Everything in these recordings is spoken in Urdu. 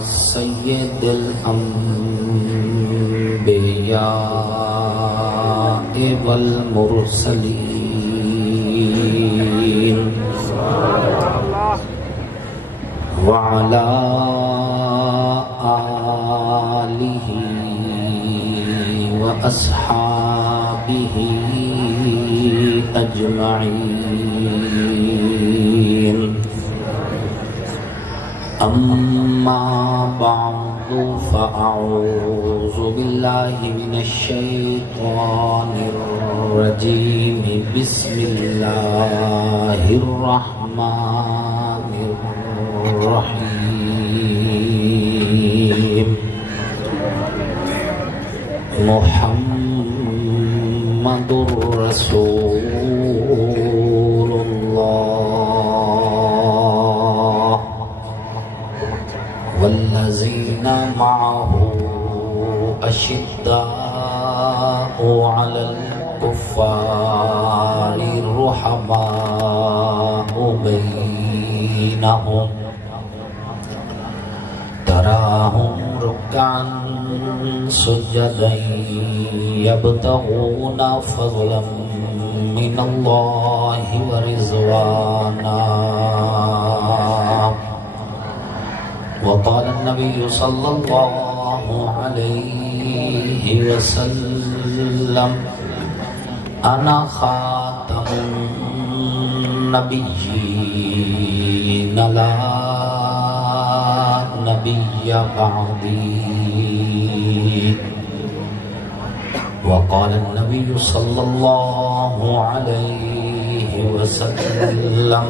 سید الانبیاء والمرسلین وعلی آلہ واصحابہ اجمعین اما بعد فاعوذ باللہ من الشیطان الرجیم بسم اللہ الرحمن الرحیم محمد رسول اللہ والذین معه اشداء علی الکفار رحماء بینہم تراہم رکعا سجدا یبتغون فضلا من اللہ ورضوانا وقال النبي صلى الله عليه وسلم أنا خاتم النبيين لا نبي بعدي وقال النبي صلى الله عليه وسلم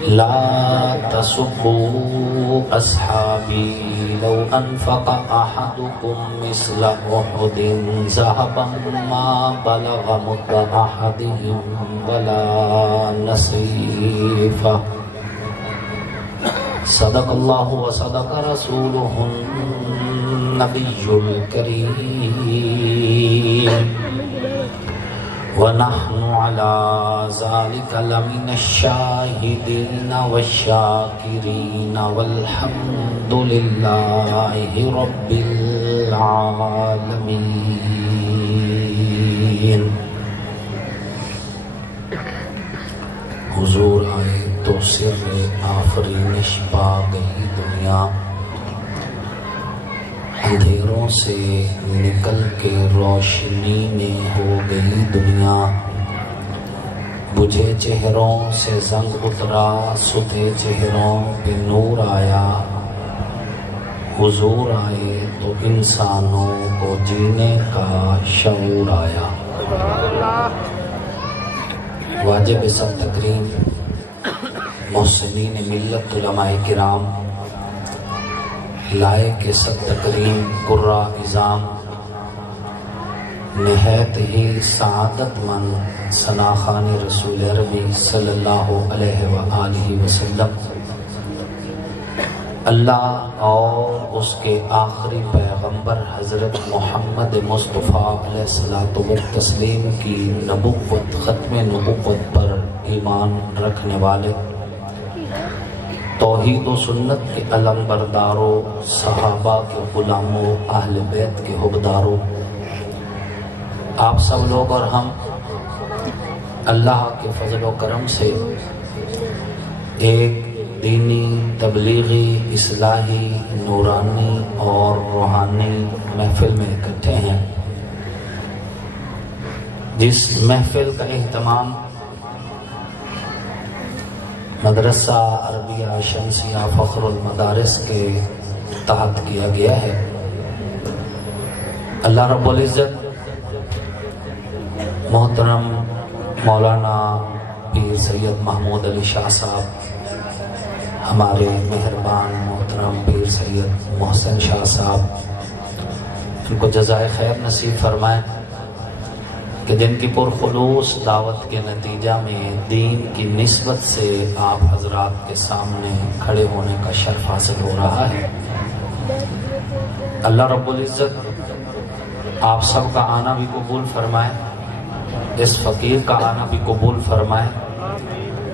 لا تسبوا أصحابي لو أنفق أحدكم مثل أحد ذهبا ما بلغ مد أحدهم ولا نصيفه صدق الله وصدق رسوله النبي الكريم ونحن على ذلك لمن الشاهدين والشاكرين والحمد لله رب العالمين حضور آئے تو سر آفرینش پا گئی دنیا اندھیروں سے نکل کے روشنی میں ہو گئی دنیا بجھے چہروں سے زنگ اترا ستے چہروں پہ نور آیا حضور آئے تو انسانوں کو جینے کا شعور آیا واجب سب تکریم محسنین ملت علماء کرام لائے کے سب تکریم قرہ اعظام نہایت ہی سعادت مند ثناخان رسول عربی صلی اللہ علیہ وآلہ وسلم اللہ اور اس کے آخری پیغمبر حضرت محمد مصطفیٰ علیہ السلام کی نبوت ختم نبوت پر ایمان رکھنے والے توحید و سنت کے علم برداروں صحابہ کے غلاموں اہل بیت کے حبداروں آپ سب لوگ اور ہم اللہ کے فضل و کرم سے ایک دینی تبلیغی اصلاحی نورانی اور روحانی محفل میں اکٹھے ہیں جس محفل کا اہتمام مدرسہ عربیہ شمسیہ فخر المدارس کے تحت کیا گیا ہے اللہ رب العزت محترم مولانا پیر سید محمود علی شاہ صاحب ہمارے مہربان محترم پیر سید محسن شاہ صاحب ان کو جزائے خیر نصیب فرمائیں کہ جن کی پرخلوص دعوت کے نتیجہ میں دین کی نسبت سے آپ حضرات کے سامنے کھڑے ہونے کا شرف حاصل ہو رہا ہے اللہ رب العزت آپ سب کا آنا بھی قبول فرمائے اس فقیر کا آنا بھی قبول فرمائے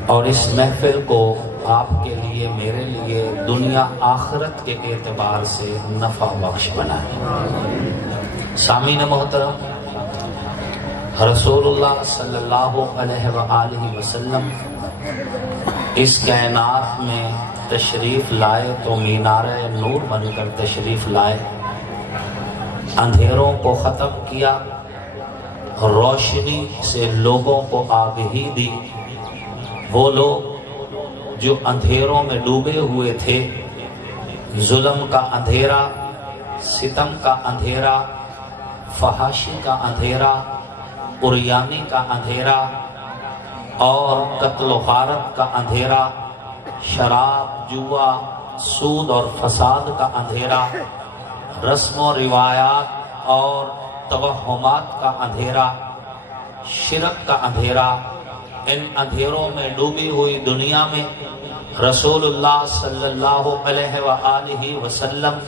اور اس محفل کو آپ کے لیے میرے لیے دنیا آخرت کے اعتبار سے نفع بخش بنائے۔ سامعین محترم، رسول اللہ صلی اللہ علیہ وآلہ وسلم اس کائنات میں تشریف لائے تو مینار نور بن کر تشریف لائے، اندھیروں کو ختم کیا، روشنی سے لوگوں کو آگہی دی۔ وہ لوگ جو اندھیروں میں ڈوبے ہوئے تھے، ظلم کا اندھیرا، ستم کا اندھیرا، فحاشی کا اندھیرا، عریانی کا اندھیرا اور قتل و غارت کا اندھیرا، شراب، جوا، سود اور فساد کا اندھیرا، رسم و روایات اور توہمات کا اندھیرا، شرک کا اندھیرا، ان اندھیروں میں ڈوبی ہوئی دنیا میں رسول اللہ صلی اللہ علیہ وآلہ وسلم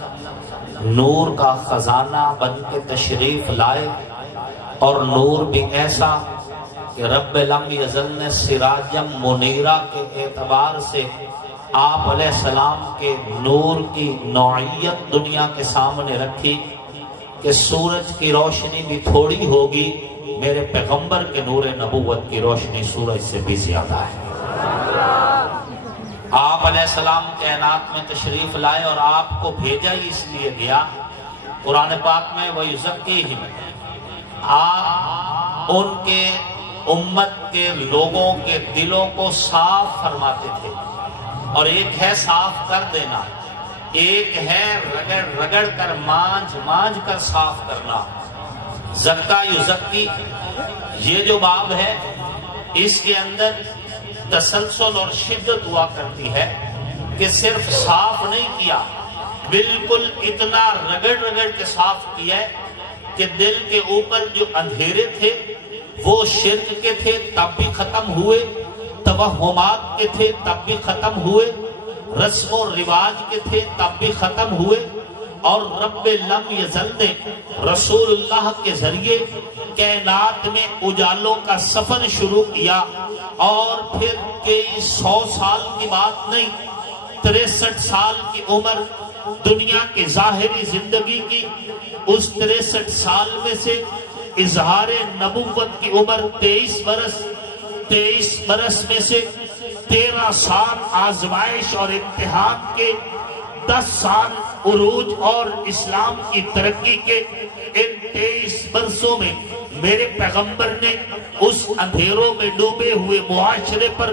نور کا خزانہ بن کے تشریف لائے، اور نور بھی ایسا کہ رب لم یزل نے سراجم منیرہ کے اعتبار سے آپ علیہ السلام کے نور کی نوعیت دنیا کے سامنے رکھی کہ سورج کی روشنی بھی تھوڑی ہوگی، میرے پیغمبر کے نور نبوت کی روشنی سورج سے بھی زیادہ ہے۔ آپ علیہ السلام کائنات میں تشریف لائے اور آپ کو بھیجا ہی اس لیے گیا، قرآن پاک میں وَيُزَكِّيهِمْ، آپ ان کے امت کے لوگوں کے دلوں کو صاف فرماتے تھے، اور ایک ہے صاف کر دینا، ایک ہے رگڑ رگڑ کر مانجھ کر صاف کرنا۔ زکا یزکی، یہ جو باب ہے اس کے اندر تسلسل اور شدت ہوا کرتی ہے کہ صرف صاف نہیں کیا، بالکل اتنا رگڑ رگڑ کے صاف کیا ہے کہ دل کے اوپر جو اندھیرے تھے وہ شرک کے تھے تب بھی ختم ہوئے، توہمات کے تھے تب بھی ختم ہوئے، رسم و رواج کے تھے تب بھی ختم ہوئے، اور رب لم یزل نے رسول اللہ کے ذریعے کائنات میں اجالوں کا سفر شروع کیا، اور پھر کئی 100 سال کی بات نہیں، 63 سال کی عمر دنیا کی ظاہری زندگی کی، اس 63 سال میں سے اظہار نبوت کی عمر 23 برس میں سے 13 سال آزمائش اور امتحان کے، 10 سال عروج اور اسلام کی ترقی کے، ان 23 برسوں میں میرے پیغمبر نے اس اندھیروں میں ڈوبے ہوئے معاشرے پر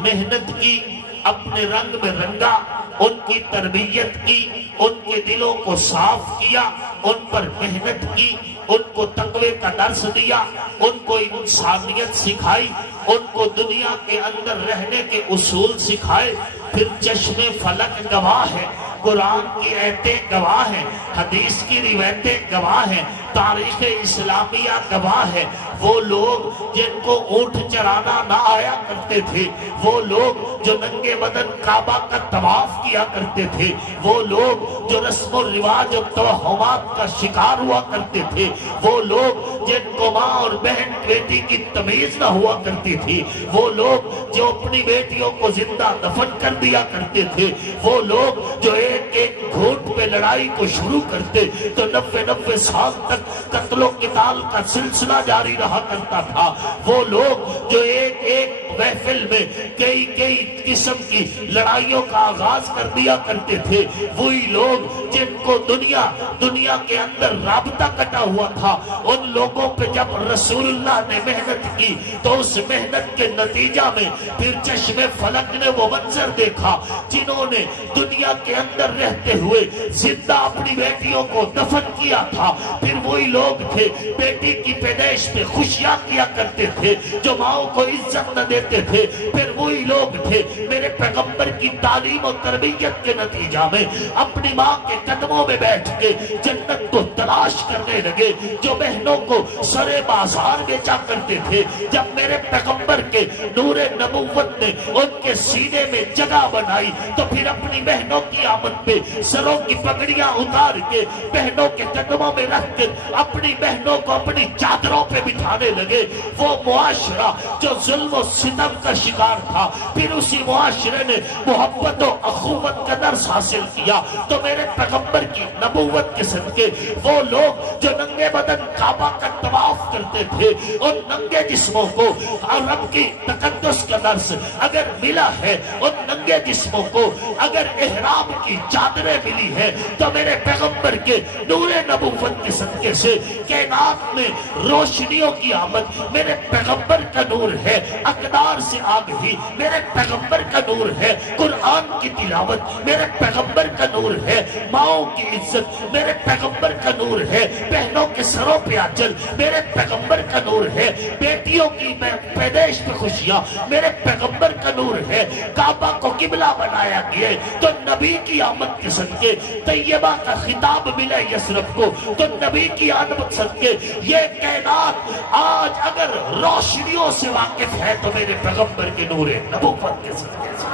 محنت کی، اپنے رنگ میں رنگا، ان کی تربیت کی، ان کے دلوں کو صاف کیا، ان پر محنت کی، ان کو تقوی کا درس دیا، ان کو انسانیت سکھائی، ان کو دنیا کے اندر رہنے کے اصول سکھائے۔ پھر چشم فلک گواہ ہے، قرآن کی آیتیں گواہ ہیں، حدیث کی روایتیں گواہ ہیں، تاریخ اسلامیہ گواہ ہے۔ وہ لوگ جن کو اونٹ چرانا نہ آیا کرتے تھے، وہ لوگ جو ننگے بدن کعبہ کا طواف کیا کرتے تھے، وہ لوگ جو رسم و رواج اور توہمات کا شکار ہوا کرتے تھے، وہ لوگ جن کو ماں اور بہن بیٹی کی تمیز نہ ہوا کرتی تھی، وہ لوگ جو اپنی بیٹیوں کو زندہ دفن کر دیا کرتے تھے، وہ لوگ جو ایک ایک گھونٹ پہ لڑائی کو شروع کرتے تو 90 سال تک قتل و قتال کا سلسلہ جاری رہا کرتا تھا، وہ لوگ جو ایک ایک محفل میں کئی قسم کی لڑائیوں کا آغاز کر دیا کرتے تھے، وہی لوگ جن کو دنیا کے اندر رابطہ کٹا ہوا تھا، ان لوگوں پہ جب رسول اللہ نے محنت کی تو اس محنت کے نتیجہ میں پھر چشم فلک نے وہ منظر دیکھا، جنہوں نے دنیا کے اندر رہتے ہوئے زندہ اپنی بیٹیوں کو دفن کیا تھا، پھر وہی لوگ تھے بیٹی کی پیدائش پہ خوشیاں کیا کرتے تھے، جو ماؤں کو عزت نہ دیتے تھے، پھر وہی لوگ تھے میرے پیغمبر کی تعلیم و تربیت کے نتیجہ میں اپنی ماں کے قدموں میں بیٹھ کے جنت کو تلاش کرنے لگے، جو بہنوں کو سرے بازار بیچا کرتے تھے، جب میرے پیغمبر کے نور نبوت نے ان کے سینے میں جگہ بنائی تو پھر اپنی بہنوں کی آمد پہ سروں کی پگڑیاں اتار کے بہنوں کے قدموں میں رکھ کے اپنی بہنوں کو اپنی چادروں پہ بٹھانے لگے. وہ معاشرہ جو ظلم و ستم کا شکار تھا، پھر اسی معاشرے نے محبت و اخوت کا درس حاصل کیا. تو میرے پیغمبر کی نبوت کے صدقے وہ لوگ جو ننگے بدن کعبہ کا طواف کرتے تھے، ان ننگے جسموں کو اور رب کی تقدس کا درس اگر ملا ہے، ان ننگے جسموں کو اگر احرام کی چادریں ملی ہے، تو میرے پیغمبر کے نور نبوت کے صدقے سے کائنات میں روشنیوں کی آمد میرے پیغمبر کا نور ہے. اقدار سے آگ ہی میرے پیغمبر کا نور ہے. قرآن کی تلاوت میرے پیغمبر کا نور ہے. ماؤں کی عزت میرے پیغمبر کا نور ہے. بہنوں کے سروں پہ آنچل میرے پیغمبر کا نور ہے. بیٹیوں کی پیدائش پہ خوشیاں میرے پیغمبر کا نور ہے. کعبہ کو قبلہ بنایا گیا تو نبی کی آمد کے صدقے طیبہ کا خطاب ملا یثرب کو، تو نبی کی آمد صدقے یہ کائنات آج اگر روشنیوں سے واقف ہے تو میرے پیغمبر کے نور نبوت کے صدقے سے.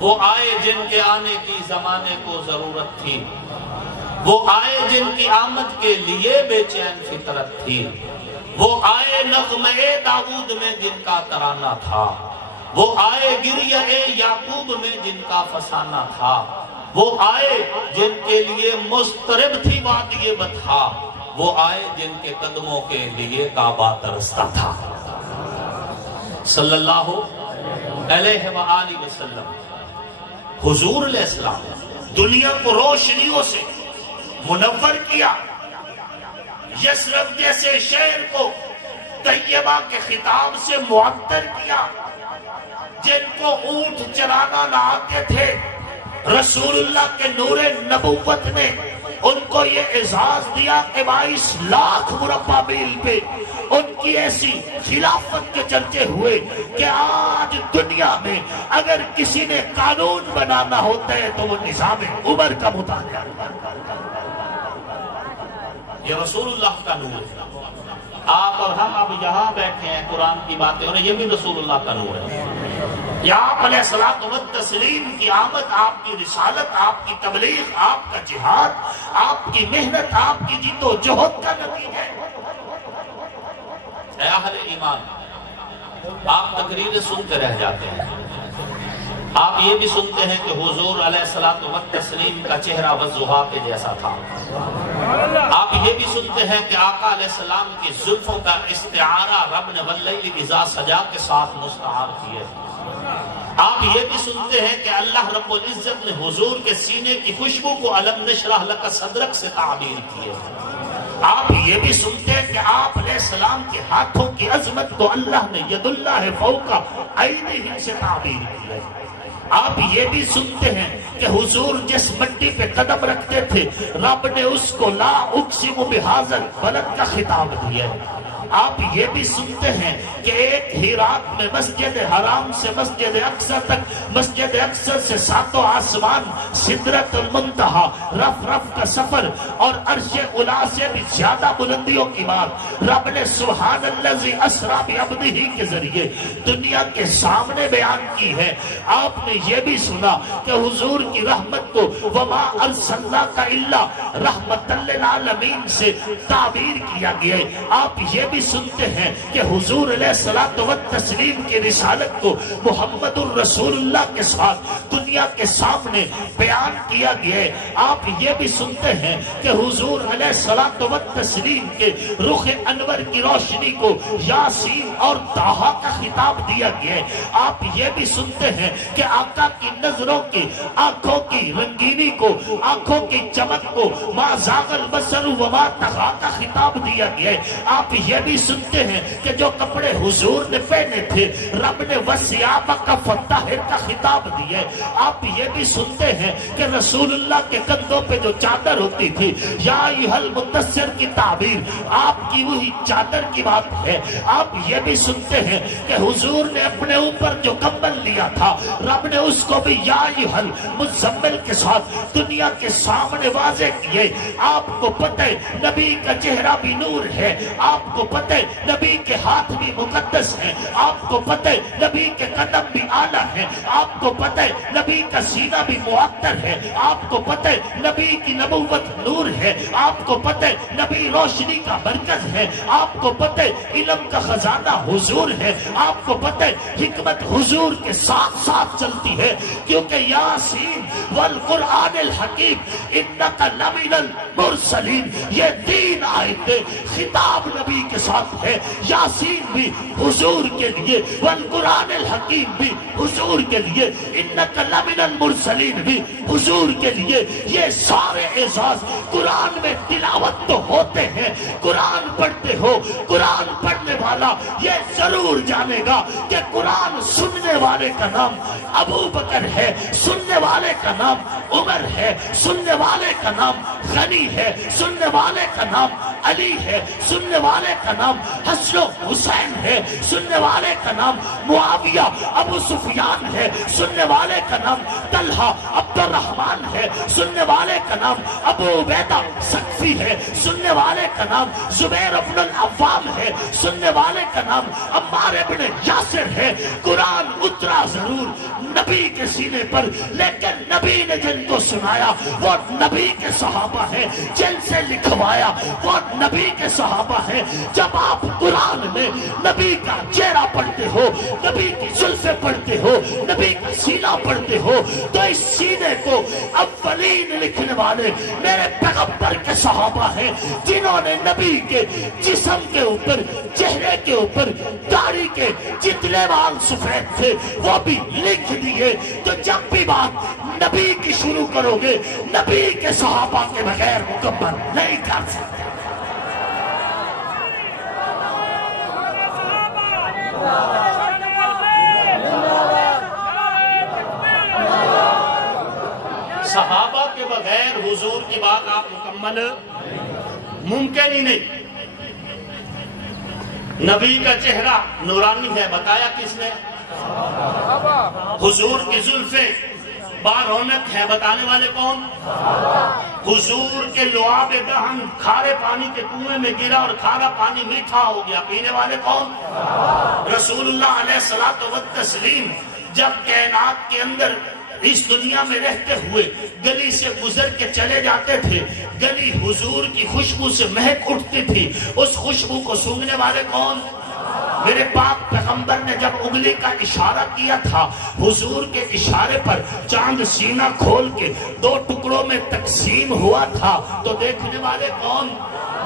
وہ آئے جن کے آنے کی زمانے کو ضرورت تھی، وہ آئے جن کی آمد کے لیے بے چین فطرت تھی، وہ آئے نغمے داؤد میں جن کا ترانہ تھا، وہ آئے گریہ یعقوب میں جن کا فسانہ تھا، وہ آئے جن کے لیے مضطرب تھی وادی بطحا، وہ آئے جن کے قدموں کے لیے کعبہ ترستا تھا. صلی اللہ علیہ وآلہ وسلم حضور علیہ السلام دنیا کو روشنیوں سے منور کیا. یثرب جیسے شہر کو طیبہ کے خطاب سے معطر کیا. جن کو اونٹ چرانا نہ آتے تھے، رسول اللہ کے نور نبوت نے ان کو یہ اعزاز دیا کہ 22 لاکھ مربع میل پہ ان کی ایسی خلافت کے چرچے ہوئے کہ آج دنیا میں اگر کسی نے قانون بنانا ہوتا ہے تو وہ نظام عمر کا مطالعہ. یہ رسول اللہ کا نور ہے. آپ اور ہم اب یہاں بیٹھے ہیں، قرآن کی باتیں اور یہ بھی رسول اللہ کا نور ہے. یا آپ علیہ الصلوۃ والتسلیم کی آمد، آپ کی رسالت، آپ کی تبلیغ، آپ کا جہاد، آپ کی محنت، آپ کی جد و جہد کا نتیجہ ہے. اے اہل ایمان، آپ تقریریں سنتے رہ جاتے ہیں. آپ یہ بھی سنتے ہیں کہ حضور علیہ الصلوۃ والتسلیم کا چہرہ والضحیٰ کے جیسا تھا. آپ یہ بھی سنتے ہیں کہ آقا علیہ السلام کی زلفوں کا استعارہ رب نے واللیل اذا سجا کے ساتھ مستعار کیے. آپ یہ بھی سنتے ہیں کہ اللہ رب العزت نے حضور کے سینے کی خوشبو کو الم نشرح لک صدرک سے تعبیر کیے. آپ یہ بھی سنتے ہیں کہ آپ علیہ السلام کے ہاتھوں کی عظمت کو اللہ نے ید اللہ فوق ایدیہم سے تعبیر کی ہے. آپ یہ بھی سنتے ہیں کہ حضور جس مٹی پہ قدم رکھتے تھے رب نے اس کو لا اقسم بہذا البلد کا خطاب دیا ہے. آپ یہ بھی سنتے ہیں کہ ایک ہی رات میں مسجد حرام سے مسجد اقصی تک، مسجد اقصی سے 7 آسمان، سدرۃ المنتہا، رف رف کا سفر اور عرش اعلیٰ سے بھی زیادہ بلندیوں کی بات رب نے سبحان الذی اسریٰ بعبدہ کے ذریعے دنیا کے سامنے بیان کی ہے. آپ نے یہ بھی سنا کہ حضور کی رحمت کو وما ارسلناک الا رحمۃ للعالمین سے تعبیر کیا گیا ہے. آپ یہ بھی سنتے ہیں کہ حضور علیہ الصلوۃ والتسلیم کی رسالت کو محمد الرسول اللہ کے ساتھ دنیا کے سامنے بیان کیا گیا ہے. آپ یہ بھی سنتے ہیں کہ حضور علیہ الصلوۃ والتسلیم کے رخ انور کی روشنی کو یاسین اور طٰہٰ کا خطاب دیا گیا ہے. آپ یہ بھی سنتے ہیں کہ آقا کی نظروں کی، آنکھوں کی رنگینی کو، آنکھوں کی چمک کو ما زاغ البصر وما طغیٰ کا خطاب دیا گیا ہے. آپ یہ بھی سنتے ہیں کہ جو کپڑے حضور نے پہنے تھے رب نے وثیابک فطہر کا خطاب دیا ہے. آپ یہ بھی سنتے ہیں کہ رسول اللہ کے کندھوں پہ جو چادر ہوتی تھی یا ایھا المدثر کی تعبیر آپ کی وہی چادر کی بات ہے. آپ یہ بھی سنتے ہیں کہ حضور نے اپنے اوپر جو کمبل لیا تھا رب نے اس کو بھی یا ایھا المزمل کے ساتھ دنیا کے سامنے واضح کیے. آپ کو پتہ ہے نبی کا چہرہ بھی نور ہے. آپ کو پتہ ہے نبی کے ہاتھ بھی مقدس ہیں، آپ کو پتہ ہے نبی کے قدم بھی اعلیٰ ہیں، آپ کو پتہ ہے نبی کا سینہ بھی معطر ہے، آپ کو پتہ ہے نبی کی نبوت نور ہے، آپ کو پتہ ہے نبی روشنی کا مرکز ہے، آپ کو پتہ ہے علم کا خزانہ حضور ہے، آپ کو پتہ ہے حکمت حضور کے ساتھ ساتھ چلتی ہے، کیونکہ یاسین والقرآن الحکیم انک لمن المرسلین، یہ 3 آیتیں خطاب نبی کے ساتھ ہے۔ یاسین بھی حضور کے لیے، والقرآن الحکیم بھی حضور کے لیے، انک لمن المرسلین بھی حضور کے لیے۔ یہ سارے اعزاز قرآن میں تلاوت تو ہوتے ہیں، قرآن پڑھتے ہو، قرآن پڑھنے والا یہ ضرور جانے گا کہ قرآن سننے والے کا نام ابو بکر ہے، سننے والے کا نام عمر ہے، سننے والے کا نام غنی ہے، سننے والے کا نام علی ہے، سننے والے کا نام حسن و حسین ہے، سننے والے کا نام معاویہ ابو سفیان ہے، سننے والے کا نام طلحہ عبد الرحمن ہے، سننے والے کا نام ابو عبیدہ سقفی ہے، سننے والے کا نام زبیر بن العوام ہے، سننے والے کا نام عمار بن یاسر ہے۔ قرآن اترا ضرور نبی کے سینے پر، لیکن نبی نے جن کو سنایا وہ نبی کے صحابہ ہیں، جن سے لکھوایا وہ نبی کے صحابہ ہیں۔ جب آپ قرآن میں نبی کا چہرہ پڑھتے ہو، نبی کی زلفیں پڑھتے ہو، نبی کا سینہ پڑھتے ہو، تو اس سینے کو اولین لکھنے والے میرے پیغمبر کے صحابہ ہیں، جنہوں نے نبی کے جسم کے اوپر، چہرے کے اوپر، داڑھی کے جتنے بال سفید تھے وہ بھی لکھ دیے۔ تو جب بھی بات نبی کی شروع کرو گے، نبی کے صحابہ کے بغیر مکمل نہیں کر سکتے۔ صحابہ کے بغیر حضور کی بات آپ مکمل ممکن ہی نہیں۔ نبی کا چہرہ نورانی ہے، بتایا کس نے؟ حضور کی زلفیں بارونق ہے، بتانے والے کون؟ حضور کے لعاب دہن کھارے پانی کے کنویں میں گرا اور کھارا پانی میٹھا ہو گیا، پینے والے کون؟ رسول اللہ علیہ الصلوۃ والتسلیم جب کائنات کے اندر اس دنیا میں رہتے ہوئے گلی سے گزر کے چلے جاتے تھے، گلی حضور کی خوشبو سے مہک اٹھتی تھی، اس خوشبو کو سونگھنے والے کون؟ میرے پاک پیغمبر نے جب انگلی کا اشارہ کیا تھا، حضور کے اشارے پر چاند سینہ کھول کے 2 ٹکڑوں میں تقسیم ہوا تھا، تو دیکھنے والے کون؟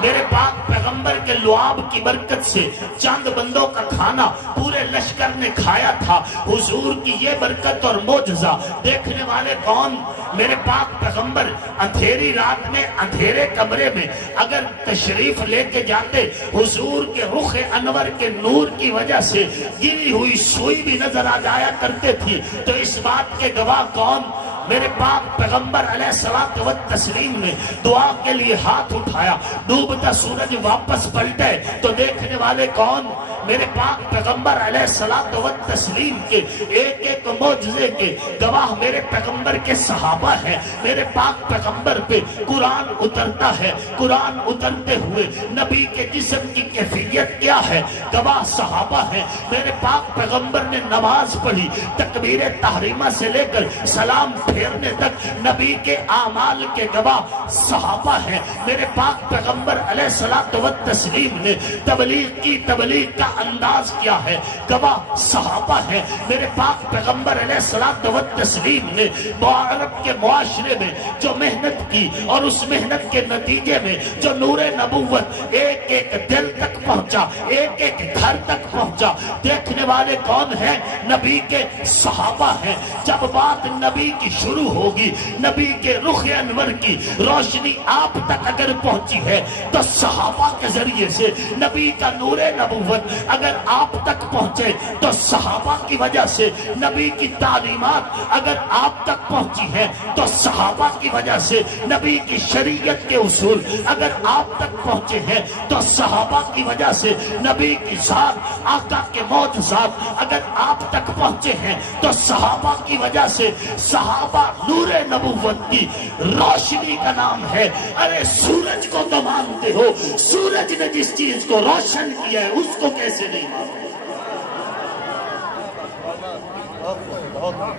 میرے پاک پیغمبر کے لعاب کی برکت سے چند بندوں کا کھانا پورے لشکر نے کھایا تھا، حضور کی یہ برکت اور معجزہ دیکھنے والے کون؟ میرے پاک پیغمبر اندھیری رات میں اندھیرے کمرے میں اگر تشریف لے کے جاتے، حضور کے رخ انور کے نور کی وجہ سے گری ہوئی سوئی بھی نظر آ جایا کرتے تھی، تو اس بات کے گواہ کون؟ میرے پاک پیغمبر علیہ الصلوۃ والتسلیم نے دعا کے لیے ہاتھ اٹھایا، ڈوبتا سورج واپس پلٹے تو دیکھنے والے کون؟ میرے پاک پیغمبر علیہ الصلوۃ والتسلیم کے ایک ایک معجزے کے گواہ میرے پیغمبر کے صحابہ ہیں۔ میرے پاک پیغمبر پہ قرآن اترتا ہے، قرآن اترتے ہوئے نبی کے جسم کی کیفیت کیا ہے، گواہ صحابہ ہیں۔ میرے پاک پیغمبر نے نماز پڑھی، تکبیر تحریمہ سے لے کر سلام پھیرنے تک نبی کے اعمال کے گواہ صحابہ ہیں۔ میرے پاک پیغمبر علیہ الصلوۃ والتسلیم نے تبلیغ کی، تبلیغ کا انداز کیا ہے، گواہ صحابہ ہیں۔ میرے پاک پیغمبر علیہ الصلوۃ والتسلیم نے عرب کے معاشرے میں جو محنت کی اور اس محنت کے نتیجے میں جو نور نبوت ایک ایک دل تک پہنچا، ایک ایک گھر تک پہنچا، دیکھنے والے کون ہیں؟ نبی کے صحابہ ہیں۔ جب بات نبی کی شروع ہوگی، نبی کے رخ انور کی روشنی آپ تک اگر پہنچی ہے تو صحابہ کے ذریعے سے نبی کا نور نبوت اگر آپ تک پہنچے تو صحابہ کی وجہ سے، نبی کی تعلیمات اگر آپ تک پہنچی ہے تو صحابہ کی وجہ سے، نبی کی شریعت کے اصول اگر آپ تک پہنچے ہیں تو صحابہ کی وجہ سے، نبی کی ذات آقا کے معجزات اگر آپ تک پہنچے ہیں تو صحابہ کی وجہ سے۔ صحابہ نور نبوت کی روشنی کا نام ہے۔ ارے سورج کو تو مانتے ہو، سورج نے جس چیز کو روشن کیا ہے اس کو کیسے نہیں مانتے؟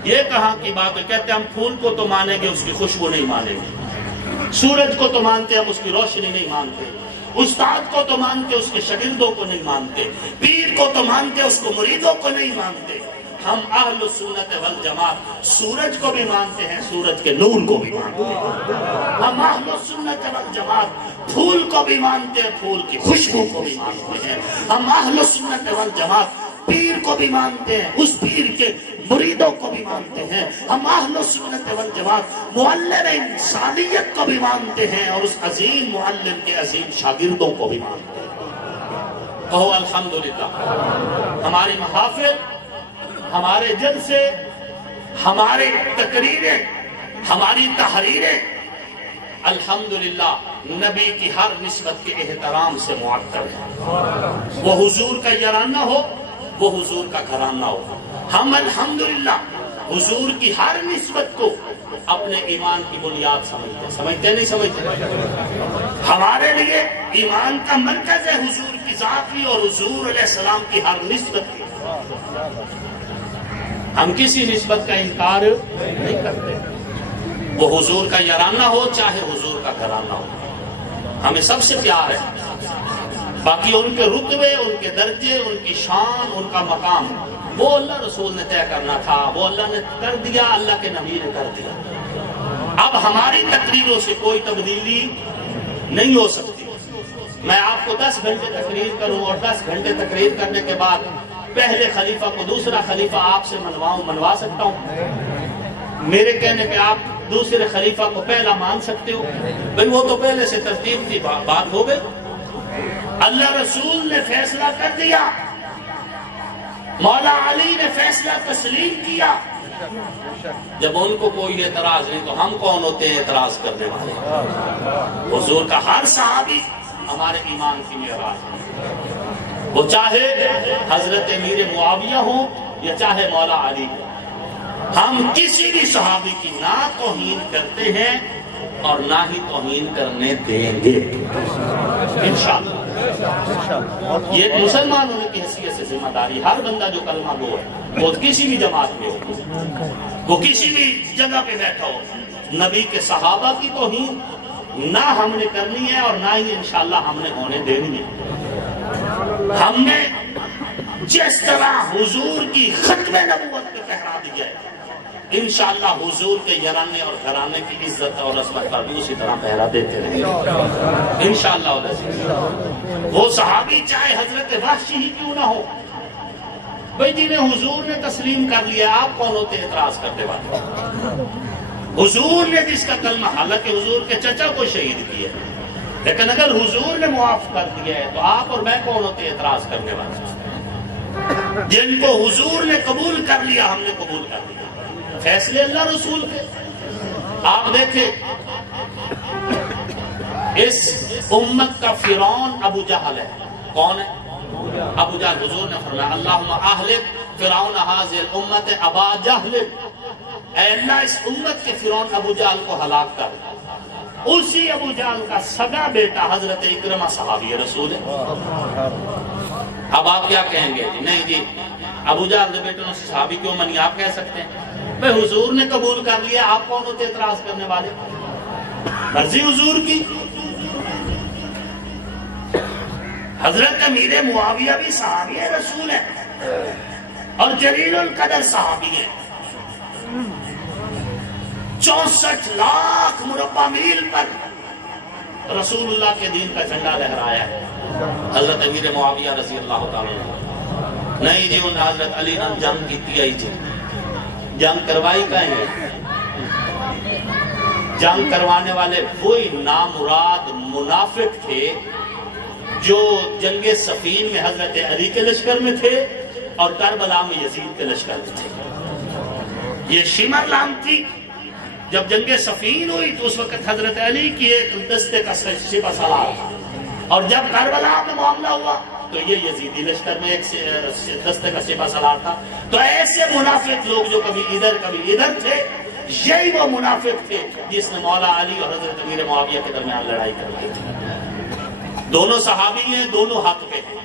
یہ کہاں کی بات ہے؟ کہتے ہیں ہم پھول کو تو مانیں گے، اس کی خوشبو نہیں مانیں گے۔ سورج کو تو مانتے ہم، اس کی روشنی نہیں مانتے۔ استاد کو تو مانتے، اس کے شاگردوں کو نہیں مانتے۔ پیر کو تو مانتے، اس کو مریدوں کو نہیں مانتے۔ ہم اہل سنت والجماعت سورج کو بھی مانتے ہیں، سورج کے نور کو بھی مانتے ہیں۔ ہم اہل سنت والجماعت پھول کو بھی مانتے ہیں، پھول کی خوشبو کو بھی مانتے ہیں۔ ہم اہل سنت والجماعت پیر کو بھی مانتے ہیں، اس پیر کے مریدوں کو بھی مانتے ہیں۔ ہم اہل سنت والجماعت معلم انسانیت کو بھی مانتے ہیں، اور اس عظیم معلم کے عظیم شاگردوں کو بھی مانتے ہیں۔ کہو الحمدللہ۔ ہماری محافل، ہمارے جلسے، ہمارے تقریریں، ہماری تحریریں الحمدللہ نبی کی ہر نسبت کے احترام سے معطر ہے۔ وہ حضور کا یارانہ ہو، وہ حضور کا گھرانہ ہو، ہم الحمدللہ حضور کی ہر نسبت کو اپنے ایمان کی بنیاد سمجھتے نہیں سمجھتے؟ ہمارے لیے ایمان کا مرکز ہے حضور کی ذات بھی اور حضور علیہ السلام کی ہر نسبت بھی۔ ہم کسی نسبت کا انکار نہیں کرتے، وہ حضور کا یارانہ ہو چاہے حضور کا گھرانہ ہو، ہمیں سب سے پیار ہے۔ باقی ان کے رتبے، ان کے درجے، ان کی شان، ان کا مقام وہ اللہ رسول نے طے کرنا تھا، وہ اللہ نے کر دیا، اللہ کے نبی نے کر دیا۔ اب ہماری تقریروں سے کوئی تبدیلی نہیں ہو سکتی۔ میں آپ کو 10 گھنٹے تقریر کروں اور 10 گھنٹے تقریر کرنے کے بعد پہلے خلیفہ کو دوسرا خلیفہ آپ سے منوا سکتا ہوں؟ میرے کہنے پہ آپ دوسرے خلیفہ کو پہلا مان سکتے ہو؟ بھئی وہ تو پہلے سے ترتیب تھی، بات ہو گئی۔ اللہ رسول نے فیصلہ کر دیا، مولا علی نے فیصلہ تسلیم کیا۔ جب ان کو کوئی اعتراض نہیں تو ہم کون ہوتے ہیں اعتراض کرنے والے؟ حضور کا ہر صحابی ہمارے ایمان کی معراج ہے، وہ چاہے حضرت امیر معاویہ ہو یا چاہے مولا علی ہو۔ ہم کسی بھی صحابی کی نہ توہین کرتے ہیں اور نہ ہی توہین کرنے دیں گے انشاءاللہ۔ یہ ایک مسلمان ہونے کی حیثیت سے ذمہ داری، ہر بندہ جو کلمہ گو ہے وہ کسی بھی جماعت میں ہو، وہ کسی بھی جگہ پہ بیٹھا ہو، نبی کے صحابہ کی توہین نہ ہم نے کرنی ہے اور نہ ہی انشاءاللہ ہم نے ہونے دینی ہے۔ ہم نے جس طرح حضور کی ختم نبوت پہ پہرا دیا ہے، انشاءاللہ حضور کے یارانے اور گھرانے کی عزت اور عظمت پر بھی اسی طرح پہرا دیتے رہیں گے انشاءاللہ۔ وہ صحابی چاہے حضرت وحشی ہی کیوں نہ ہو، بھئی جنہیں حضور نے تسلیم کر لیا، آپ کون ہوتے اعتراض کرنے والے؟ حضور نے جس کا کلمہ، حالانکہ حضور کے چچا کو شہید کیا، لیکن اگر حضور نے معاف کر دیا ہے تو آپ اور میں کون ہوتے اعتراض کرنے والے؟ جن کو حضور نے قبول کر لیا ہم نے قبول کر لیا، فیصلے اللہ رسول کے۔ آپ دیکھیں اس امت کا فرعون ابو جہل ہے، کون ہے؟ ابو جہل۔ حضور نے فرمایا اللہم اہلک فرعون ھذہ الامت ابا جہل، اے اللہ اس امت کے فرعون ابو جہل کو ہلاک کر۔ اسی ابو جہل کا سگا بیٹا حضرت اکرمہ صحابی رسول ہے۔ اب آپ کیا کہیں گے؟ نہیں جی ابو جہل کے بیٹوں سے صحابی کیوں منی؟ آپ کہہ سکتے ہیں بھئی حضور نے قبول کر لیا، آپ کون ہوتے اعتراض کرنے والے؟ مرضی حضور کی۔ حضرت امیر معاویہ بھی صحابی رسول ہے اور جلیل القدر صحابی ہے۔ 64 لاکھ مربع میل پر رسول اللہ کے دین کا جھنڈا لہرایا ہے حضرت امیر معاویہ رضی اللہ تعالیٰ عنہ۔ نہیں جی ان حضرت علی نے جنگ کی آئی جی، جنگ کروائی کہیں گے؟ جنگ کروانے والے وہی نامراد منافق تھے جو جنگ صفین میں حضرت علی کے لشکر میں تھے اور کربلا میں یزید کے لشکر میں تھے. یہ شمر لام تھی. جب جنگ صفین ہوئی تو اس وقت حضرت علی کی ایک دستے کا سپہ سالار تھا، اور جب کربلا میں معاملہ ہوا تو یہ یزیدی لشکر میں ایک دستے کا سپہ سالار تھا. تو ایسے منافق لوگ جو کبھی ادھر کبھی ادھر تھے، یہی وہ منافق تھے جس نے مولا علی اور حضرت امیر معاویہ کے درمیان لڑائی کر لی تھی. دونوں صحابی ہیں، دونوں حق پہ ہیں.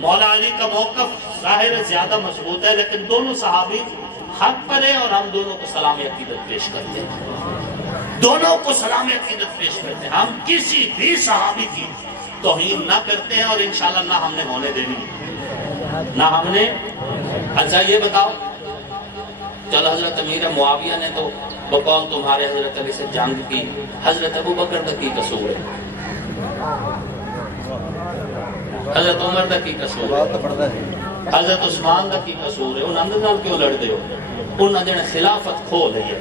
مولا علی کا موقف ظاہر زیادہ مضبوط ہے، لیکن دونوں صحابی حق پر ہیں اور ہم دونوں کو سلام عقیدت پیش کرتے ہیں. دونوں کو سلام عقیدت پیش کرتے ہیں. ہم کسی بھی صحابی کی توہین نہ کرتے ہیں اور انشاءاللہ نہ ہم نے ہونے دینی، نہ ہم نے. اچھا یہ بتاؤ، چلو حضرت امیر معاویہ نے تو بقول تمہارے حضرت علی سے جنگ کی، حضرت ابو بکر دا کی قصور ہے؟ حضرت عمر دا کی قصور ہے؟ حضرت عثمان دا کی قصور ہے؟ انہوں نے کیوں لڑ دے ہو؟ انہوں نے خلافت کھو لی ہے.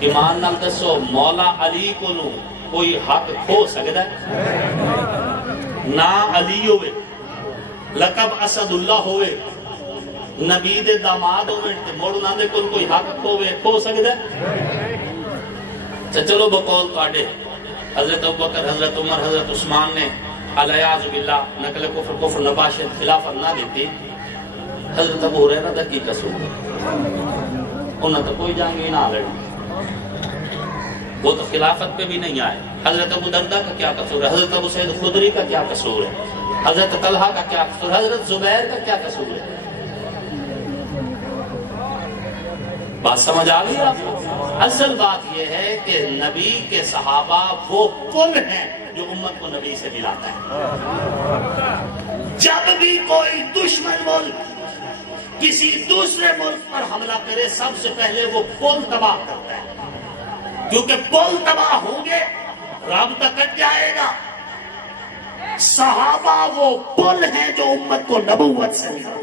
ایمان نال دسو، مولا علی کو نو کوئی حق کھو سکتا ہے؟ نہ علی ہوئے، لقب اسد اللہ ہوئے، نبی دے داماد ہوئے، موڑ نہ دے کوئی حق کھو سکتا ہے؟ چلو بقول تواڈے حضرت ابوبکر، حضرت عمر، حضرت عثمان نے علیاذ باللہ نقل کفر نباشت خلافت نہ دیتی، حضرت ابو ہریرہ دا کی قصور؟ انہوں نے تو کوئی جنگ ہی نہ لڑی، وہ تو خلافت پہ بھی نہیں آئے. حضرت ابو دردہ کا کیا قصور ہے؟ حضرت ابو سعید خدری کا کیا قصور ہے؟ حضرت طلحہ کا کیا قصور ہے؟ حضرت زبیر کا کیا قصور ہے؟ بات سمجھ آ گئی آپ کو؟ اصل بات یہ ہے کہ نبی کے صحابہ وہ پل ہیں جو امت کو نبی سے ملاتا ہے. جب بھی کوئی دشمن ملک کسی دوسرے ملک پر حملہ کرے، سب سے پہلے وہ پل تباہ کرتا ہے، کیونکہ پل تباہ ہوں گے رابطہ کٹ جائے گا. صحابہ وہ پل ہیں جو امت کو نبوت سے ملاتا ہے،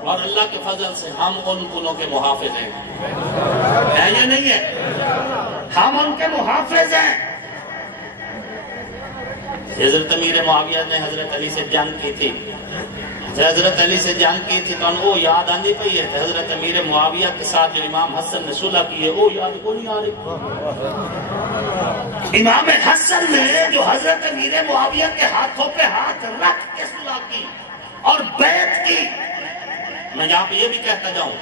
اور اللہ کے فضل سے ہم ان پلوں کے محافظ ہیں. ہے یا نہیں ہے؟ ہم ان کے محافظ ہیں. حضرت امیر معاویہ نے حضرت علی سے جنگ کی تھی. حضرت علی سے جنگ کی تھی تو وہ یاد آنے پہ ہے. حضرت امیر معاویہ کے ساتھ جو امام حسن نے صلح کی ہے وہ یاد کو نہیں آ رہی. امام حسن نے جو حضرت امیر معاویہ کے ہاتھوں پہ ہاتھ رکھ کے صلح کی اور بیعت کی. میں یہاں پہ یہ بھی کہتا جاؤں،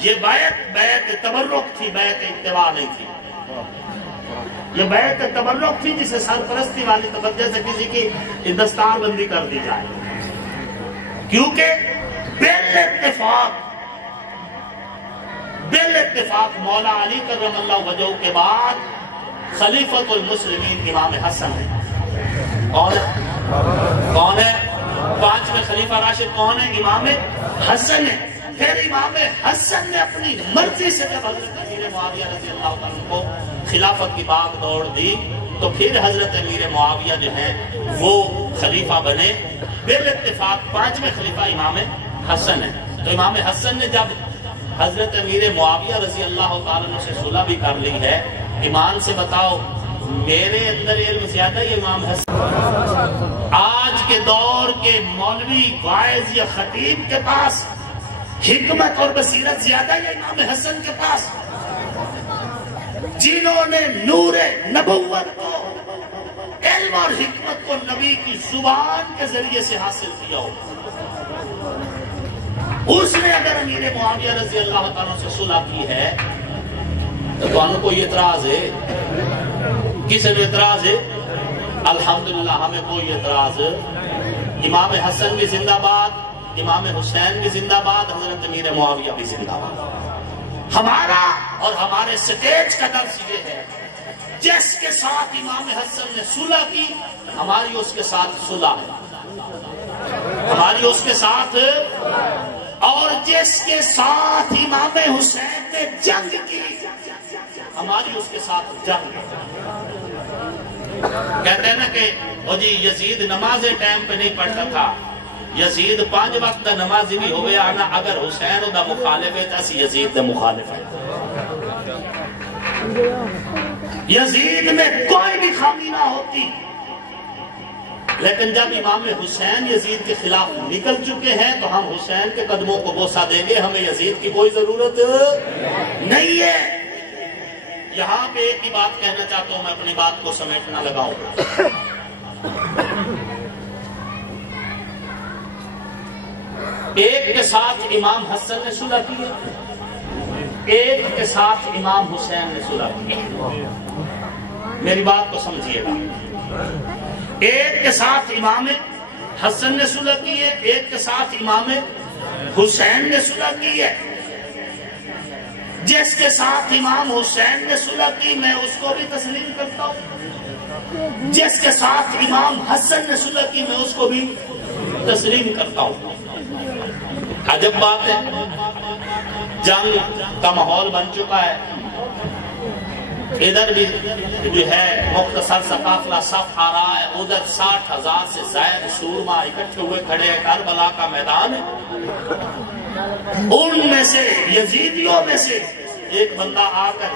یہ بیعت تبرک تھی، بیعت اتباع نہیں تھی. یہ بیعت تبرک تھی جسے سرپرستی والی توجہ سے کسی کی دستار بندی کر دی جائے، کیونکہ بالاتفاق مولا علی کرم اللہ وجہہ کے بعد خلیفۃ المسلمین امام حسن ہے. کون ہے؟ پانچویں خلیفہ راشد کون ہے؟ امام حسن ہے. پھر امام حسن نے اپنی مرضی سے جب حضرت امیر معاویہ رضی اللہ عنہ کو خلافت کی باغ دوڑ دی تو پھر حضرت امیر معاویہ جو ہیں وہ خلیفہ بنے. بالاتفاق پانچویں خلیفہ امام حسن ہے. تو امام حسن نے جب حضرت امیر معاویہ رضی اللہ تعالیٰ سے صلح بھی کر لی ہے، ایمان سے بتاؤ میرے اندر علم زیادہ ہے امام حسن؟ آج کے دور کے مولوی واعظ یا خطیب کے پاس حکمت اور بصیرت زیادہ ہے امام حسن کے پاس، جنہوں نے نور نبوت کو، علم اور حکمت کو نبی کی زبان کے ذریعے سے حاصل کیا ہو. اس نے اگر امیر معاویہ رضی اللہ تعالیٰ سے صلح کی ہے تو انہوں کو یہ اعتراض ہے؟ کسی نے اعتراض ہے؟ الحمدللہ ہمیں کوئی اعتراض. امام حسن بھی زندہ باد، امام حسین بھی زندہ باد، حضرت امیر معاویہ بھی زندہ باد. ہمارا اور ہمارے سٹیج کا درس یہ ہے، جس کے ساتھ امام حسن نے صلح کی ہماری اس کے ساتھ صلح ہے، ہماری اس کے ساتھ. اور جس کے ساتھ امام حسین نے جنگ کی ہماری اس کے ساتھ جنگ. کہتے ہیں نا کہ وہ جی یزید نماز ٹائم پہ نہیں پڑھتا تھا، یزید 5 وقت دا نمازی بھی ہوئے آنا، اگر حسین دا مخالف ہے تو اسی یزید دا مخالف ہے. یزید میں کوئی بھی خامی نہ ہوتی، لیکن جب امام حسین یزید کے خلاف نکل چکے ہیں تو ہم حسین کے قدموں کو بوسہ دیں گے، ہمیں یزید کی کوئی ضرورت نہیں ہے۔ یہاں پہ ایک ہی بات کہنا چاہتا ہوں، میں اپنی بات کو سمیٹنا لگاؤں۔ ایک کے ساتھ امام حسن نے صلح کی ہے، ایک کے ساتھ امام حسین نے صلح کی ہے۔ میری بات کو سمجھیے گا، ایک کے ساتھ امام حسن نے صلح کی ہے، ایک کے ساتھ امام حسین نے صلح کی ہے۔ جس کے ساتھ امام حسین نے صلح کی میں اس کو بھی تسلیم کرتا ہوں، جس کے ساتھ امام حسن نے صلح کی میں اس کو بھی تسلیم کرتا ہوں۔ عجب بات ہے، جنگ کا ماحول بن چکا ہے، ادھر بھی جو ہے مختصر سا قافلہ صف آ رہا ہے، ادھر 60,000 سے زائد سورما اکٹھے ہوئے کھڑے ہیں، کربلا کا میدان ہے۔ ان میں سے یزیدیوں میں سے ایک بندہ آ کر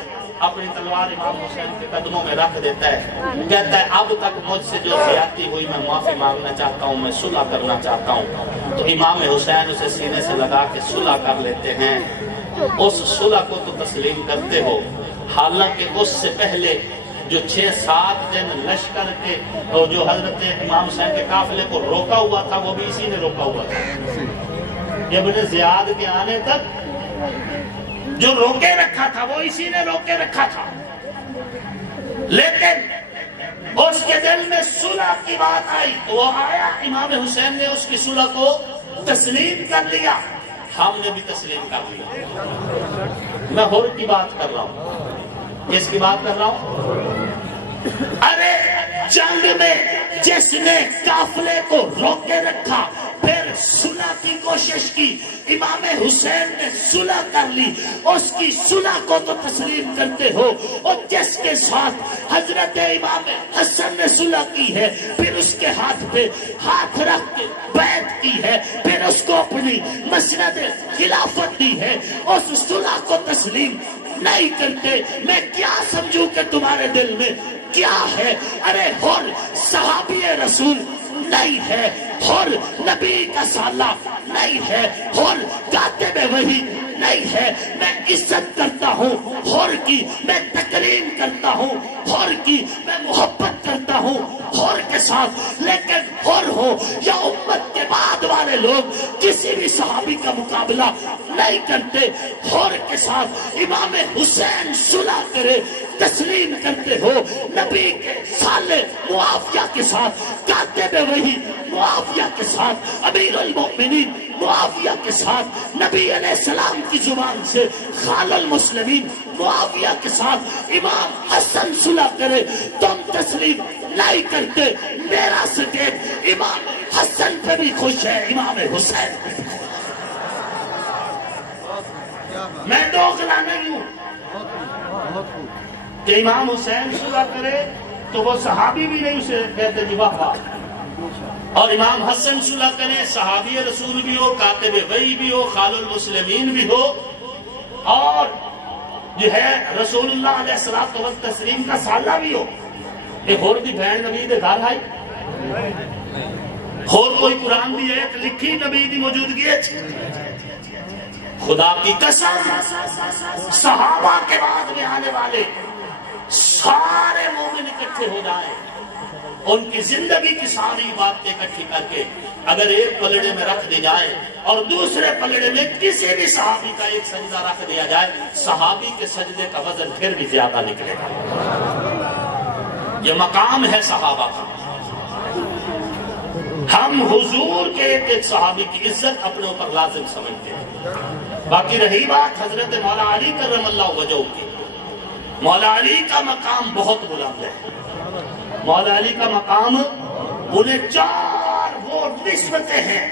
اپنی تلوار امام حسین کے قدموں میں رکھ دیتا ہے، کہتا ہے اب تک مجھ سے جو زیادتی ہوئی میں معافی مانگنا چاہتا ہوں، میں صلح کرنا چاہتا ہوں۔ تو امام حسین اسے سینے سے لگا کے صلح کر لیتے ہیں۔ اس صلح کو تو تسلیم کرتے ہو، حالانکہ اس سے پہلے جو 6-7 دن لشکر کے اور جو حضرت امام حسین کے قافلے کو روکا ہوا تھا وہ بھی اسی نے روکا ہوا تھا۔ ابن زیاد کے آنے تک جو روکے رکھا تھا وہ اسی نے روکے رکھا تھا، لیکن اس کے دل میں صلح کی بات آئی تو وہ آیا، امام حسین نے اس کی صلح کو تسلیم کر لیا، ہم نے بھی تسلیم کر لیا۔ میں حر کی بات کر رہا ہوں، کس کی بات کر رہا ہوں؟ ارے جنگ میں جس نے قافلے کو روکے رکھا پھر صلح کی کوشش کی، امام حسین نے صلح کر لی، اس کی صلح کو تو تسلیم کرتے ہو، اور جس کے ساتھ حضرت امام حسن نے صلح کی ہے پھر اس کے ہاتھ پہ ہاتھ رکھ کے بیعت کی ہے، پھر اس کو اپنی مسند خلافت دی ہے، اس صلح کو تسلیم نہیں کرتے۔ میں کیا سمجھوں کہ تمہارے دل میں کیا ہے؟ ارے حر صحابی رسول نہیں ہے، حر نبی کا سالہ نہیں ہے، حر کاتب وحی نہیں ہے۔ میں عزت کرتا ہوں حر کی، میں تکریم کرتا ہوں حر کی، میں محبت کرتا ہوں حر کے ساتھ، لیکن حر ہو یا امت کے بعد والے لوگ کسی بھی صحابی کا مقابلہ نہیں کرتے۔ حر کے ساتھ امام حسین صلح کرے تسلیم کرتے ہو، نبی کے سالے معاویہ کے ساتھ کاتب وحی معاویہ کے ساتھ، امیر المؤمنین معاویہ کے ساتھ، نبی علیہ السلام کی زبان سے خال المسلمین معاویہ کے ساتھ امام حسن صلح کرے، تم تسلیم نہیں کرتے۔ میرا سٹیٹ امام حسن پہ بھی خوش ہے، امام حسین پہ بھی۔ میں دوغلا نہیں ہوں کہ امام حسین صلح کرے تو وہ صحابی بھی نہیں اسے کہتے جی واہ واہ، اور امام حسن صلح کرے صحابی رسول بھی ہو، کاتب وحی بھی ہو، خال المسلمین بھی ہو، اور جو ہے رسول اللہ علیہ الصلوۃ والتسلیم کا سالہ بھی ہو۔ ایک اور بھی بہن نبی دے گھر آئی، اور کوئی قرآن دی ایت لکھی نبی دی موجودگی ہے۔ خدا کی قسم صحابہ کے بعد میں آنے والے سارے مومن اکٹھے ہو جائیں، ان کی زندگی کی ساری باتیں اکٹھی کر کے اگر ایک پلڑے میں رکھ دی جائے اور دوسرے پلڑے میں کسی بھی صحابی کا ایک سجدہ رکھ دیا جائے، صحابی کے سجدے کا وزن پھر بھی زیادہ نکلے گا۔ یہ مقام ہے صحابہ کا۔ ہم حضور کے ایک صحابی کی عزت اپنے اوپر لازم سمجھتے ہیں۔ باقی رہی بات حضرت مولا علی کرم اللہ وجہہ کی، مولا علی کا مقام بہت بلند ہے۔ مولا علی کا مقام، انہیں 4 وہ نسبتیں ہیں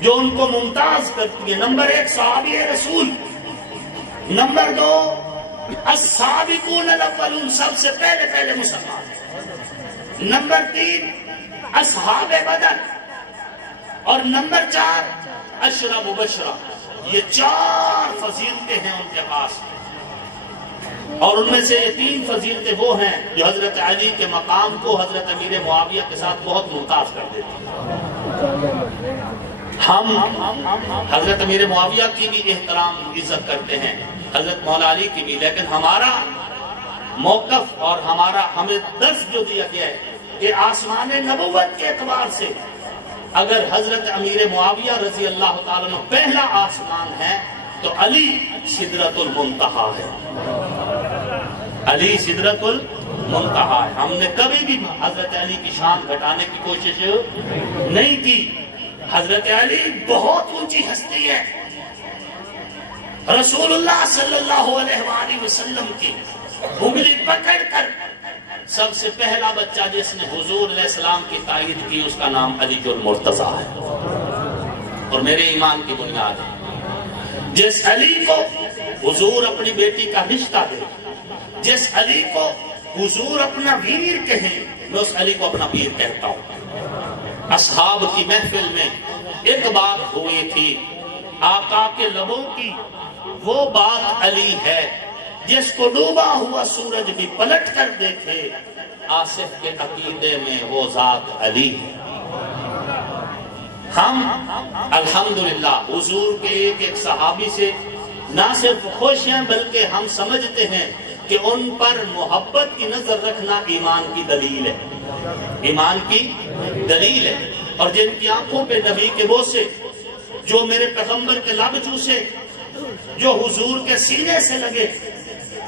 جو ان کو ممتاز کرتی ہیں۔ نمبر 1 صحابی رسول، نمبر 2 السابقون الاولون، سب سے پہلے مسلمان، نمبر 3 اصحاب بدر، اور نمبر 4 عشرہ مبشرہ۔ یہ 4 فضیلتیں ہیں ان کے پاس۔ اور ان میں سے یہ 3 فضیلتیں وہ ہیں جو حضرت علی کے مقام کو حضرت امیر معاویہ کے ساتھ بہت ممتاز کر دیتی ہیں۔ ہم حضرت امیر معاویہ کی بھی احترام عزت کرتے ہیں، حضرت مولا علی کی بھی، لیکن ہمارا موقف اور ہمیں درس جو دیا گیا ہے کہ آسمان نبوت کے اعتبار سے اگر حضرت امیر معاویہ رضی اللہ تعالیٰ عنہ پہلا آسمان ہے تو علی سدرۃ المنتہا ہے، علی سدرۃ المنتہا ہے۔ ہم نے کبھی بھی حضرت علی کی شان گھٹانے کی کوشش نہیں کی۔ حضرت علی بہت اونچی ہستی ہے، رسول اللہ صلی اللہ علیہ وآلہ وسلم کی انگلی پکڑ کر سب سے پہلا بچہ جس نے حضور علیہ السلام کی تائید کی اس کا نام علی المرتضیٰ ہے، اور میرے ایمان کی بنیاد ہے۔ جس علی کو حضور اپنی بیٹی کا رشتہ دے، جس علی کو حضور اپنا ویر کہیں، میں اس علی کو اپنا ویر کہتا ہوں۔ اصحاب کی محفل میں ایک بات ہوئی تھی، آقا کے لبوں کی وہ بات علی ہے جس کو ڈوبا ہوا سورج بھی پلٹ کر دیکھے، آصف کے عقیدے میں وہ ذات علی ہے۔ ہم الحمدللہ حضور کے ایک صحابی سے نہ صرف خوش ہیں بلکہ ہم سمجھتے ہیں کہ ان پر محبت کی نظر رکھنا ایمان کی دلیل ہے، ایمان کی دلیل ہے۔ اور جن کی آنکھوں پہ نبی کے بوسے، جو میرے پیغمبر کے لب چوسے، جو حضور کے سینے سے لگے،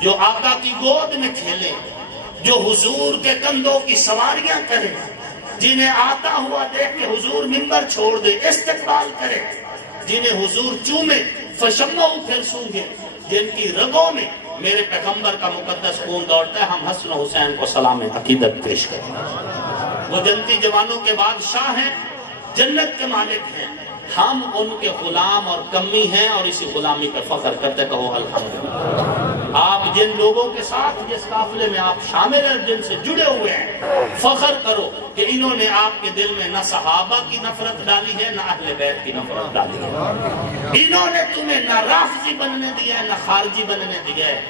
جو آقا کی گود میں کھیلے، جو حضور کے کندھوں کی سواریاں کرے، جنہیں آتا ہوا دیکھ کے حضور منبر چھوڑ دے استقبال کرے، جنہیں حضور چومے فشمعوا پھر سونگے، جن کی رگوں میں میرے پیغمبر کا مقدس خون دوڑتا ہے، ہم حسن حسین کو سلام عقیدت پیش کریں۔ وہ جنتی جوانوں کے بادشاہ ہیں، جنت کے مالک ہیں، ہم ان کے غلام اور کمی ہیں، اور اسی غلامی پر فخر کرتے کہو الحمدللہ۔ آپ جن لوگوں کے ساتھ جس قافلے میں آپ شامل ہیں، جن سے جڑے ہوئے ہیں، فخر کرو کہ انہوں نے آپ کے دل میں نہ صحابہ کی نفرت ڈالی ہے نہ اہل بیت کی نفرت ڈالی ہے۔ انہوں نے تمہیں نہ رافضی بننے دیا ہے نہ خارجی بننے دیا ہے۔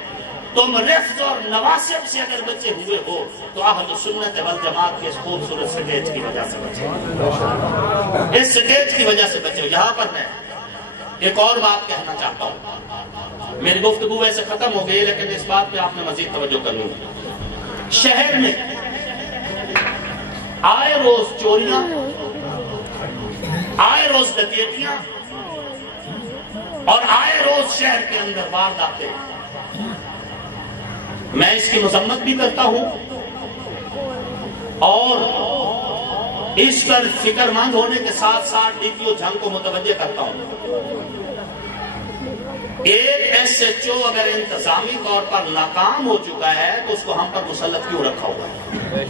تم رفض اور نواسب سے اگر بچے ہوئے ہو تو اہل سنت والجماعت کے اس خوبصورت سٹیج کی وجہ سے بچے، اس سٹیج کی وجہ سے بچے۔ یہاں پر میں ایک اور بات کہنا چاہتا ہوں، میری گفتگو ویسے ختم ہو گئی لیکن اس بات پہ آپ نے مزید توجہ کرنی ہے۔ شہر میں آئے روز چوریاں، آئے روز ڈکیتیاں، اور آئے روز شہر کے اندر وارداتیں۔ میں اس کی مذمت بھی کرتا ہوں اور اس پر فکر مند ہونے کے ساتھ ساتھ ڈی پی او جھنگ کو متوجہ کرتا ہوں۔ ایک ایس ایچ او اگر انتظامی طور پر ناکام ہو چکا ہے تو اس کو ہم پر مسلط کیوں رکھا ہوا ہے؟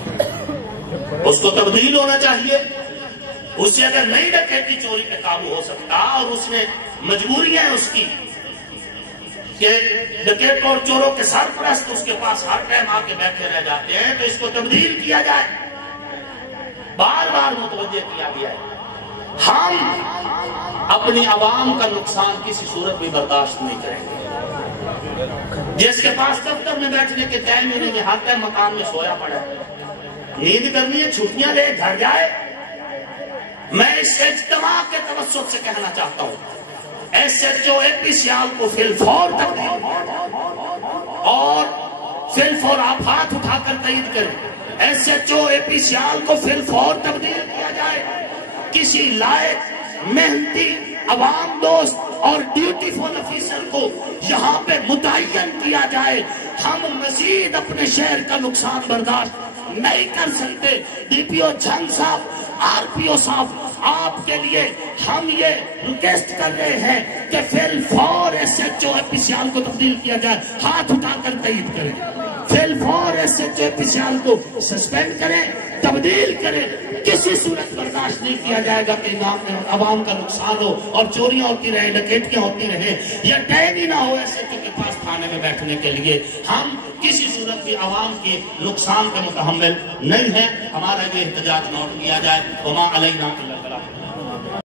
اس کو تبدیل ہونا چاہیے۔ اس سے اگر نئی ڈکیتی چوری پہ قابو ہو سکتا اور اس نے مجبوریاں اس کی کہ ڈکیت اور چوروں کے سرپرست اس کے پاس ہر ٹائم آ کے بیٹھے رہ جاتے ہیں، تو اس کو تبدیل کیا جائے۔ بار بار متوجہ کیا گیا ہے، ہم اپنی عوام کا نقصان کسی صورت بھی برداشت نہیں کریں گے۔ جس کے پاس دفتر میں بیٹھنے کے ٹائم ہی نہیں، ہر ٹائم مکان میں سویا پڑا ہے، نیند کرنی ہے، چھٹیاں لے گھر جائے۔ میں اس اجتماع کے توسط سے کہنا چاہتا ہوں، ایس ایچ او اے پی سیال کو فی الفور تبدیل اور فی الفور آپ ہاتھ اٹھا کر تائید کریں، ایس ایچ او اے پی سیال کو فی الفور تبدیل کیا جائے، کسی لائق محنتی عوام دوست اور ڈیوٹیفل آفیسر کو یہاں پہ متعین کیا جائے۔ ہم مزید اپنے شہر کا نقصان برداشت نہیں کر سکتے۔ ڈی پی او جھنگ صاحب، آر پی او صاحب، آپ کے لیے ہم یہ ریکویسٹ کر رہے ہیں کہ فی الفور ایس ایچ او اے پی سیال کو تبدیل کیا جائے، ہاتھ اٹھا کر تائید کریں۔ فی الفور ایس ایچ او اے پی سیال کو سسپینڈ کریں، تبدیل کریں۔ کسی صورت برداشت نہیں کیا جائے گا کہ عوام کا نقصان ہو اور چوریاں ہوتی رہیں، ڈکیتیاں ہوتی رہیں، یا ٹائم ہی نہ ہو ایس ایچ او کے پاس تھانے میں بیٹھنے کے لیے۔ ہم کسی صورت بھی عوام کے نقصان کا متحمل نہیں ہیں۔ ہمارا یہ احتجاج نوٹ کیا جائے، وما علینا